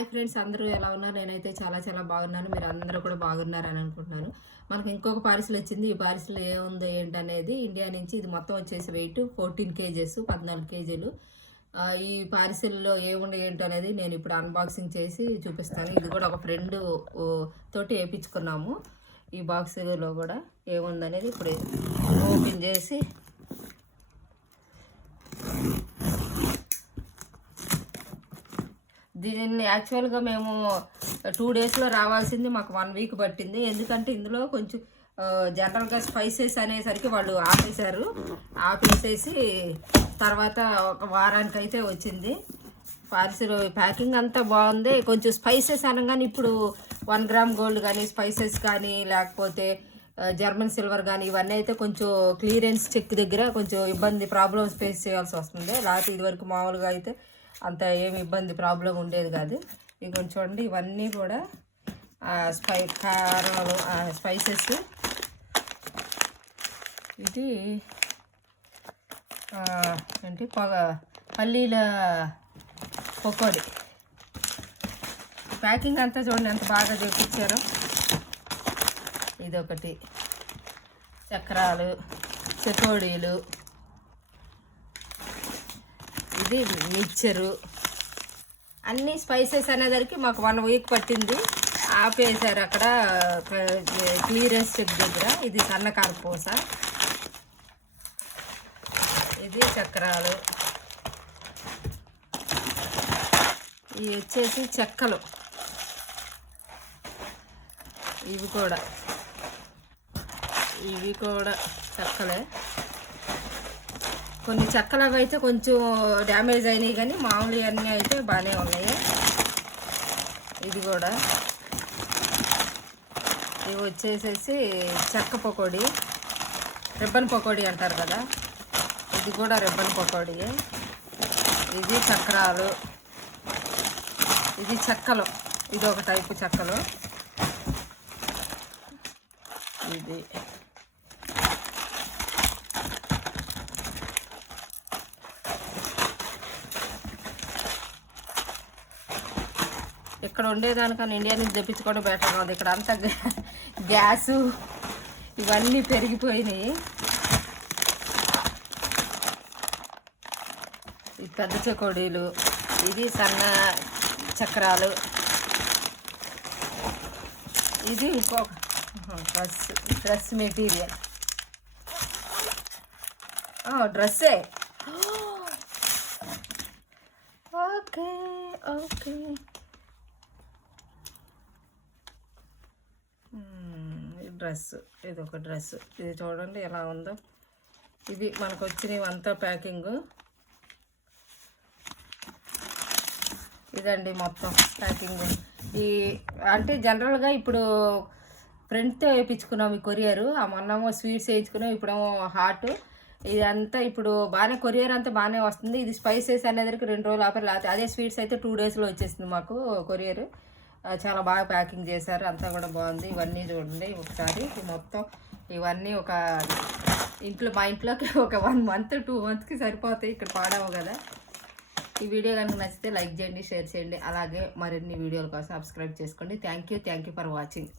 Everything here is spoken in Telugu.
హాయ్ ఫ్రెండ్స్, అందరూ ఎలా ఉన్నారు? నేనైతే చాలా చాలా బాగున్నాను. మీరు అందరూ కూడా బాగున్నారని అనుకుంటున్నాను. మనకు ఇంకొక పార్సిల్ వచ్చింది. ఈ పార్సిల్ ఏముందో ఏంటనేది ఇండియా నుంచి. ఇది మొత్తం వచ్చేసి వెయిట్ 14 కేజెస్, 14 కేజీలు. ఈ పార్సిల్లో ఏముండో ఏంటో అనేది నేను ఇప్పుడు అన్బాక్సింగ్ చేసి చూపిస్తాను. ఇది కూడా ఒక ఫ్రెండ్ తోటి వేయించుకున్నాము. ఈ బాక్స్లో కూడా ఏముందనేది ఇప్పుడు ఓపెన్ చేసి దీన్ని యాక్చువల్గా మేము 2 డేస్లో రావాల్సింది, మాకు 1 వీక్ పట్టింది. ఎందుకంటే ఇందులో కొంచెం జనరల్గా స్పైసెస్ అనేసరికి వాళ్ళు ఆపేసేసి తర్వాత ఒక వారానికి అయితే వచ్చింది పార్సిల్. ప్యాకింగ్ అంతా బాగుంది. కొంచెం స్పైసెస్ అనగానే ఇప్పుడు 1 గ్రామ్ గోల్డ్ కానీ, స్పైసెస్ కానీ, లేకపోతే జర్మన్ సిల్వర్ కానీ, ఇవన్నీ అయితే కొంచెం క్లియరెన్స్ చెక్ దగ్గర కొంచెం ప్రాబ్లమ్స్ ఫేస్ చేయాల్సి వస్తుంది. లేకపోతే ఇదివరకు మామూలుగా అయితే అంత ఏమి ఇబ్బంది ప్రాబ్లం ఉండేది కాదు. ఇవి కొంచెం చూడండి, ఇవన్నీ కూడా కారాలు, స్పైసెస్. ఇది ఏంటి పల్లీల పకోడీ. ప్యాకింగ్ అంతా చూడండి ఎంత బాగా చేపించారో. ఇదొకటి చక్రాలు, చెకోడీలు, ఇది మిక్చరు. అన్ని స్పైసెస్ అనేసరికి మాకు 1 వీక్ పట్టింది. ఆపేసారు అక్కడ క్లియరెన్స్ చెక్ దగ్గర. ఇది సన్నకార పూస, ఇది చక్రాలు, ఇవి వచ్చేసి చెక్కలు. ఇవి కూడా చెక్కలే. కొన్ని చెక్కలు అవి అయితే కొంచెం డ్యామేజ్ అయినాయి, కానీ మామూలు అన్నీ అయితే బాగానే ఉన్నాయి. ఇది కూడా, ఇవి వచ్చేసేసి చెక్క పకోడీ, రిబ్బన్ పకోడీ అంటారు కదా, ఇది కూడా రిబ్బన్ పకోడీ. ఇది చక్రాలు, ఇది చెక్కలు, ఇది ఒక టైపు చెక్కలు. ఇది ఇక్కడ ఉండేదానికన్నా ఇండియా నుంచి తెప్పించుకోవడం బెటర్గా ఉంది. ఇక్కడ అంతా గ్యాసు ఇవన్నీ పెరిగిపోయినాయి. ఈ పెద్ద చెకోడీలు, ఇది సన్న చక్రాలు, ఇది ఇంకొక డ్రెస్ మెటీరియల్. డ్రెస్సే. Okay okay. డ్రెస్, ఇది ఒక డ్రెస్. ఇది చూడండి ఎలా ఉందో. ఇది మనకు వచ్చినవి అంతా ప్యాకింగ్. ఇదండి మొత్తం ప్యాకింగ్. ఈ అంటే జనరల్గా ఇప్పుడు ఫ్రెండ్తో వేయించుకున్నాం ఈ కొరియర్. మొన్నేమో స్వీట్స్ వేయించుకున్నాం, ఇప్పుడేమో హాట్. ఇదంతా ఇప్పుడు బాగానే కొరియర్ అంతా బాగానే వస్తుంది. ఇది స్పైసెస్ అనేది 2 రోజులు ఆపర్, లేకపోతే అదే స్వీట్స్ అయితే 2 డేస్లో వచ్చేసింది మాకు కొరియర్. చాలా బాగా ప్యాకింగ్ చేశారు, అంతా కూడా బాగుంది. ఇవన్నీ చూడండి ఒకసారి. మొత్తం ఇవన్నీ ఒక ఇంట్లో, మా ఇంట్లోకి ఒక 1 మంత్ 2 మంత్స్కి సరిపోతాయి. ఇక్కడ పాడావు కదా. ఈ వీడియో కనుక నచ్చితే లైక్ చేయండి, షేర్ చేయండి. అలాగే మరిన్ని వీడియోల కోసం సబ్స్క్రైబ్ చేసుకోండి. Thank you for watching.